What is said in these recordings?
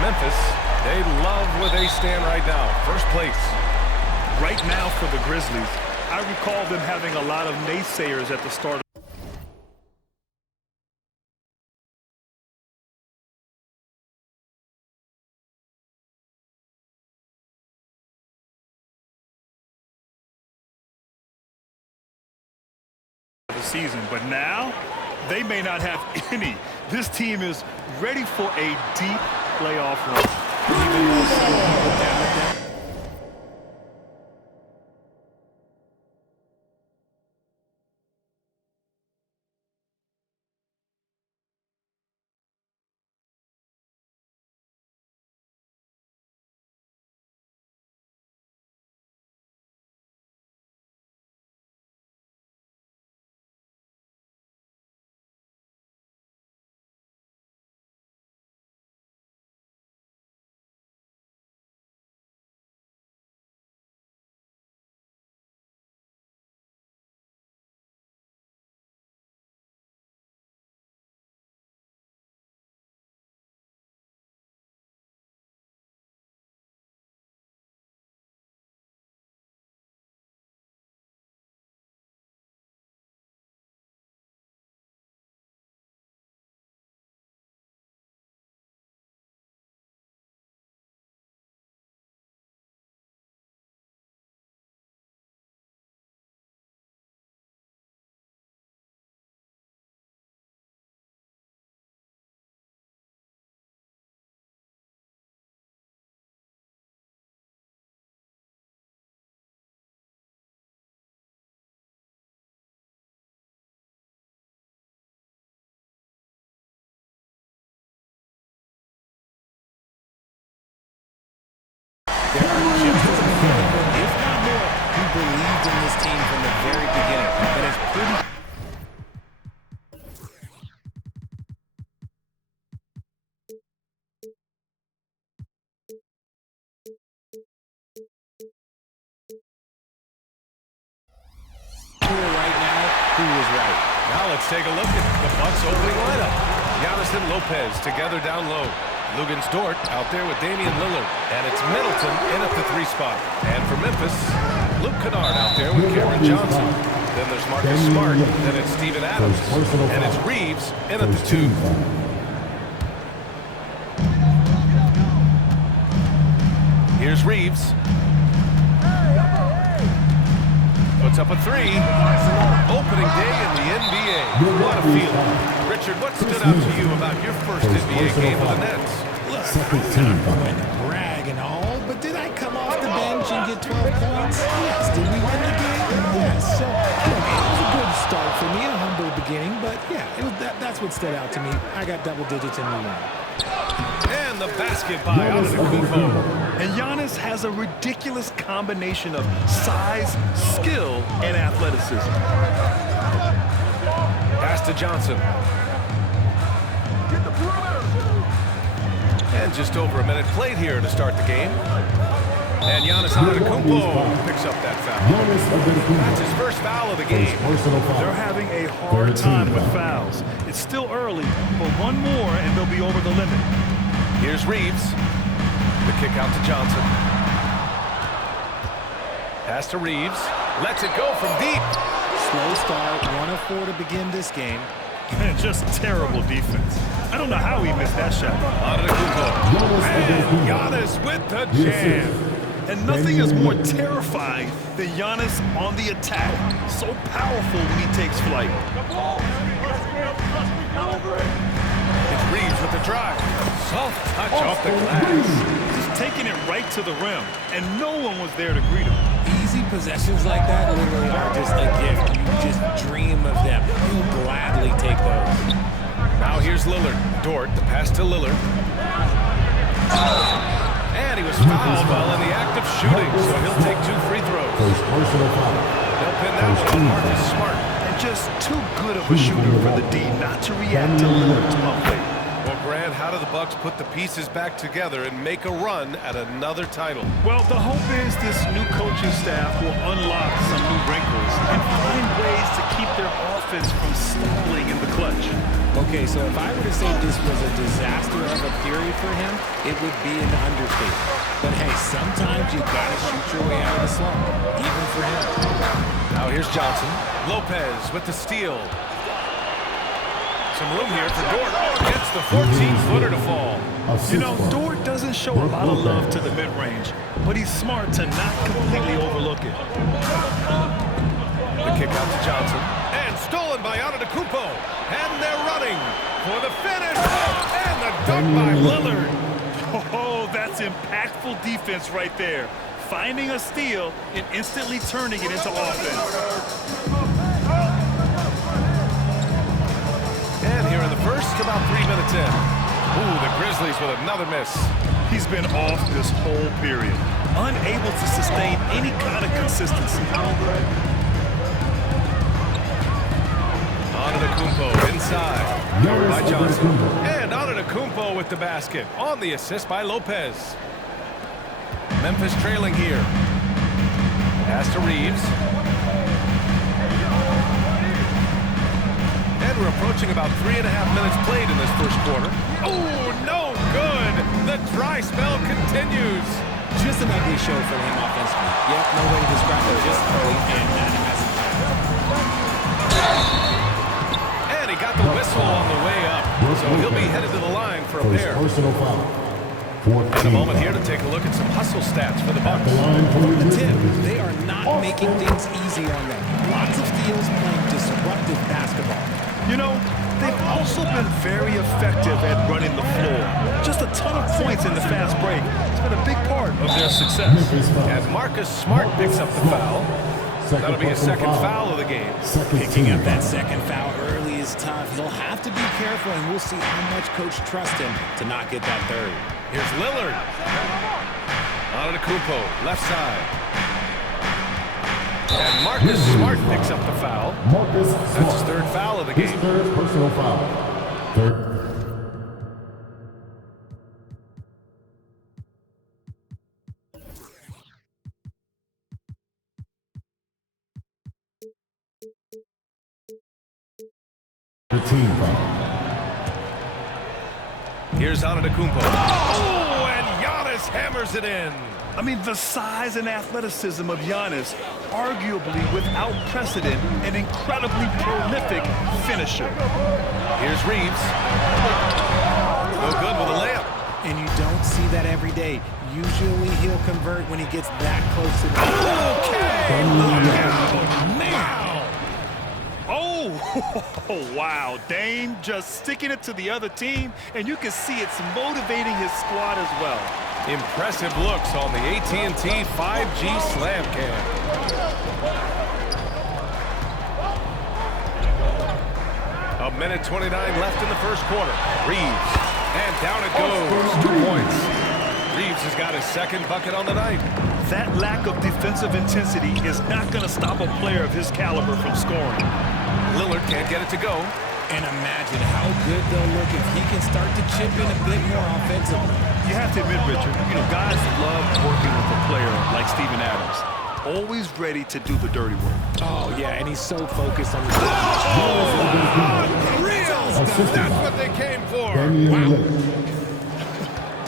Memphis. They love where they stand right now. First place. Right now for the Grizzlies, I recall them having a lot of naysayers at the start of the season. But now, they may not have any. This team is ready for a deep playoff run. There are just as many people, if not more, who believed in this team from the very beginning. That is pretty. Right now, who was right? Now let's take a look at the Bucks' opening lineup. Giannis and Lopez together down low. Luguentz Dort out there with Damian Lillard. And it's Middleton in at the 3 spot. And for Memphis, Luke Kennard out there with Cameron Johnson. Then there's Marcus Smart. Then it's Steven Adams. And it's Reeves in at the 2. Here's Reeves. Puts up a 3. Opening day in the NBA. What a feeling. Richard, what stood out to you about your first NBA game with the Nets? Look, I'm not going to brag and all, but did I come off the bench and get 12 points? Yes. Did we win the game? Yes. So, look, it was a good start for me, a humble beginning, but yeah, that's what stood out to me. I got double digits and we won. And the basket by Antetokounmpo. And Giannis has a ridiculous combination of size, skill, and athleticism. Pass to Johnson. And just over a minute played here to start the game. And Giannis Antetokounmpo picks up that foul. That's his first foul of the game. They're having a hard time with fouls. It's still early, but one more and they'll be over the limit. Here's Reeves. The kick out to Johnson. Pass to Reeves. Lets it go from deep. Slow start, 1 of 4 to begin this game. And just terrible defense. I don't know how he missed that shot. Antetokounmpo. And Giannis with the jam. And nothing is more terrifying than Giannis on the attack. So powerful when he takes flight. It's Reeves with the drive. Soft touch off the glass. Just taking it right to the rim, and no one was there to greet him. Easy possessions like that literally are just a gift. You just dream of them. You'll gladly take those. Now here's Lillard. Dort, the pass to Lillard. And he was fouled while in the act of shooting, so he'll take 2 free throws. They'll pin that one on Marcus Smart. And just too good of a shooter for the D not to react to Lillard's pump fake. Well, Grant, how do the Bucks put the pieces back together and make a run at another title? Well, the hope is this new coaching staff will unlock some new wrinkles and find ways to keep their offense from stalling in the clutch. Well, Okay, so if I were to say this was a disaster of a period for him, it would be an understatement. But hey, sometimes you gotta shoot your way out of the slump, even for him. Now here's Johnson. Lopez with the steal. Some room here for Dort. Gets the 14-footer to fall. You know, Dort doesn't show a lot of love to the mid-range, but he's smart to not completely overlook it. The kick out to Johnson. And stolen by Antetokounmpo. And they're running for the finish. And the dunk by Lillard. Oh, that's impactful defense right there. Finding a steal and instantly turning it into offense. And here in the first, about 3 minutes in. Ooh, the Grizzlies with another miss. He's been off this whole period, unable to sustain any kind of consistency. Antetokounmpo inside. Covered by Johnson. And Antetokounmpo with the basket. On the assist by Lopez. Memphis trailing here. Pass to Reeves. And we're approaching about 3.5 minutes played in this first quarter. Oh, no good. The dry spell continues. Just an ugly show for him offensively. Yep, no way to describe it. Just ugly, and that hasn't happened. And he got the whistle on the way up. So he'll be headed to the line for a pair. Personal foul. In a moment here to take a look at some hustle stats for the Bucks. From the tip, they are not making things easy on them. Lots of steals, playing disruptive basketball. You know, they've also been very effective at running the floor. Just a ton of points in the fast break. It's been a big part of their success. As Marcus Smart picks up the foul. That'll be his second foul of the game. Picking up that second foul early is tough. He'll have to be careful, and we'll see how much coach trusts him to not get that third. Here's Lillard. Antetokounmpo, left side. And Marcus Smart picks up the foul. That's his third foul of the game. Third personal foul. Third. The team foul. Here's Antetokounmpo. Oh, and Giannis hammers it in. I mean, the size and athleticism of Giannis, arguably without precedent, an incredibly prolific finisher. Here's Reeves. No good with a layup. And you don't see that every day. Usually he'll convert when he gets that close to the... Okay, Man! Oh, wow. Dame just sticking it to the other team, and you can see it's motivating his squad as well. Impressive looks on the AT&T 5G Slam Cam. A minute 29 left in the first quarter. Reeves. And down it goes. 2 points. Reeves has got his second bucket on the night. That lack of defensive intensity is not going to stop a player of his caliber from scoring. Lillard can't get it to go. And imagine how good they'll look if he can start to chip in a bit more offensively. You have to admit, Richard, you know, guys love working with a player like Steven Adams. Always ready to do the dirty work. Oh, yeah, and he's so focused on the... That's what they came for.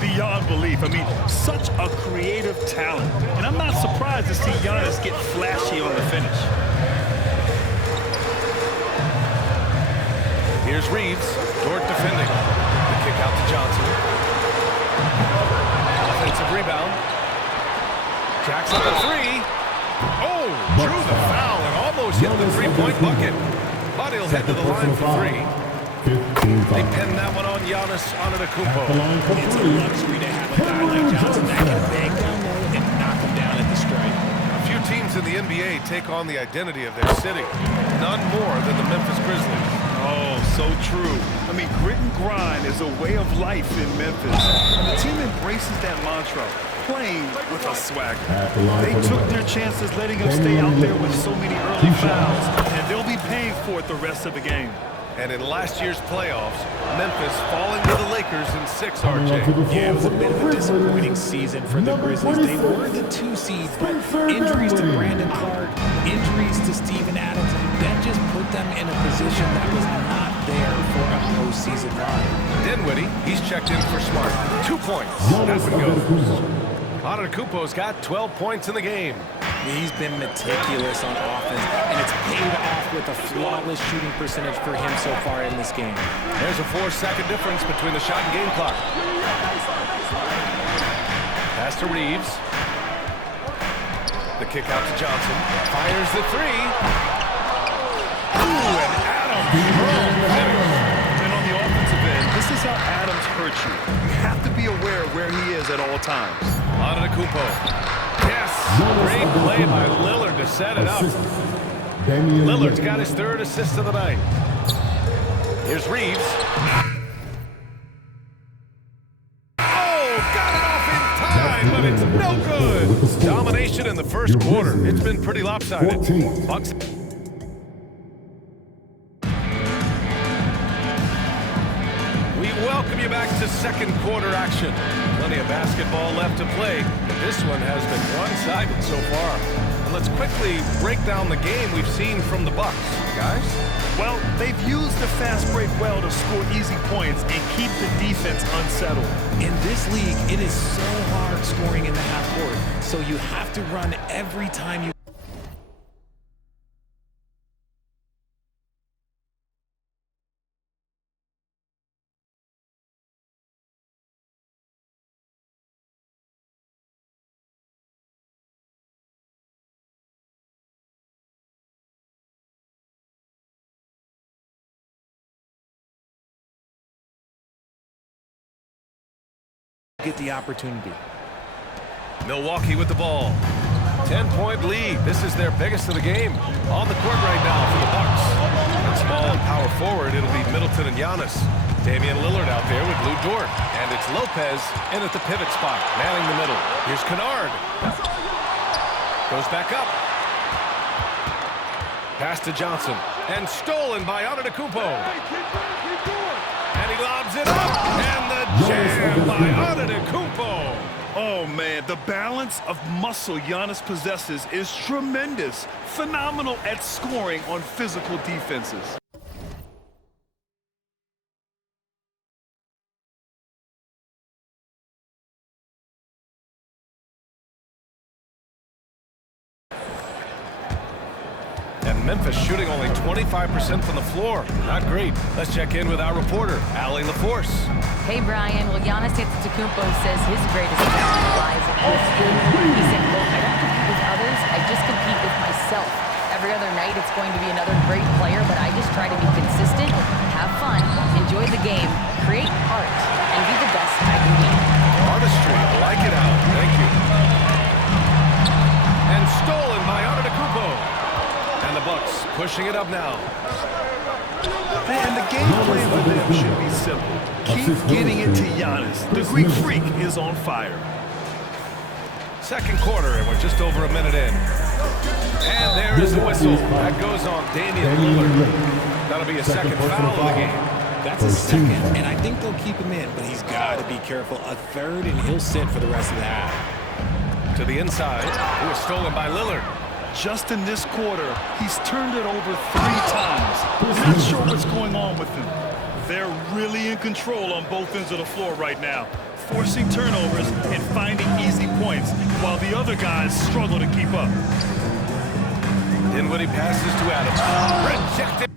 Beyond belief. I mean, such a creative talent. And I'm not surprised to see Giannis get flashy on the finish. Here's Reeves. Dort defending. The kick out to Johnson. Offensive rebound. Jackson the three. Oh, drew the foul and almost hit the three-point bucket. But he'll head to the line for three. They pin that one on Giannis Antetokounmpo. It's a luxury to have a guy like Johnson that can bang down low and knock him down at the strike. Few teams in the NBA take on the identity of their city. None more than the Memphis Grizzlies. Oh, so true. I mean, grit and grind is a way of life in Memphis. And the team embraces that mantra, playing with a swagger. They took their chances letting him stay out there with so many early fouls, and they'll be paying for it the rest of the game. And in last year's playoffs, Memphis falling to the Lakers in 6, RJ. Yeah, it was a bit of a disappointing season for the Grizzlies. They were the 2 seed, but injuries to Brandon Clark, injuries to Steven Adams, that just put them in a position that was not there for a postseason run. Dinwiddie, he's checked in for Smart. 2 points. That Giannis would go. Antetokounmpo. Antetokounmpo's got 12 points in the game. He's been meticulous on offense, and it's paid off with a flawless shooting percentage for him so far in this game. There's a 4-second difference between the shot and game clock. Pass to Reeves. The kick out to Johnson. Fires the three. Ooh, and Adams. And on the offensive end, this is how Adams hurts you. You have to be aware of where he is at all times. Antetokounmpo. Yes, great play by Lillard to set it up. Damian Lillard's Lillard. got his 3rd assist of the night. Here's Reeves. Oh, got it off in time, but it's no good. Domination in the first quarter. It's been pretty lopsided. 14. Bucks. We welcome you back to second quarter action. Plenty of basketball left to play, but this one has been one-sided so far. And let's quickly break down the game we've seen from the Bucks. Guys? Well, they've used the fast break well to score easy points and keep the defense unsettled. In this league, it is so hard scoring in the half court, so you have to run every time you get the opportunity. Milwaukee with the ball. 10-point lead. This is their biggest of the game. On the court right now for the Bucks. And small and power forward, it'll be Middleton and Giannis. Damian Lillard out there with Lou Dort. And it's Lopez in at the pivot spot, manning the middle. Here's Kennard. Goes back up. Pass to Johnson. And stolen by Antetokounmpo. And he lobs it up. And the jam by Antetokounmpo. Oh, man, the balance of muscle Giannis possesses is tremendous. Phenomenal at scoring on physical defenses. And Memphis shooting only 25% from the floor. Not great. Let's check in with our reporter, Allie LaForce. Hey, Brian. Well, Giannis Antetokounmpo says his greatest talent lies in his game. He said, quote, I don't compete with others. I just compete with myself. Every other night, it's going to be another great player, but I just try to be consistent, have fun, enjoy the game, create art, and be the best I can be. Artistry. I like it, Al. Thank you. And stolen by Antetokounmpo. And the Bucks pushing it up now. And the game plan for them should be simple. Keep getting it to Giannis. The Greek Freak is on fire. Second quarter, and we're just over a minute in. And there is the whistle. That goes on Damian Lillard. That'll be a second foul of the game. That's a second, and I think they'll keep him in, but he's got to be careful. A third, and he'll sit for the rest of the half. To the inside. It was stolen by Lillard. Just in this quarter, he's turned it over 3 times. Not sure what's going on with him. They're really in control on both ends of the floor right now, forcing turnovers and finding easy points, while the other guys struggle to keep up. Dinwiddie passes to Adams. Rejected.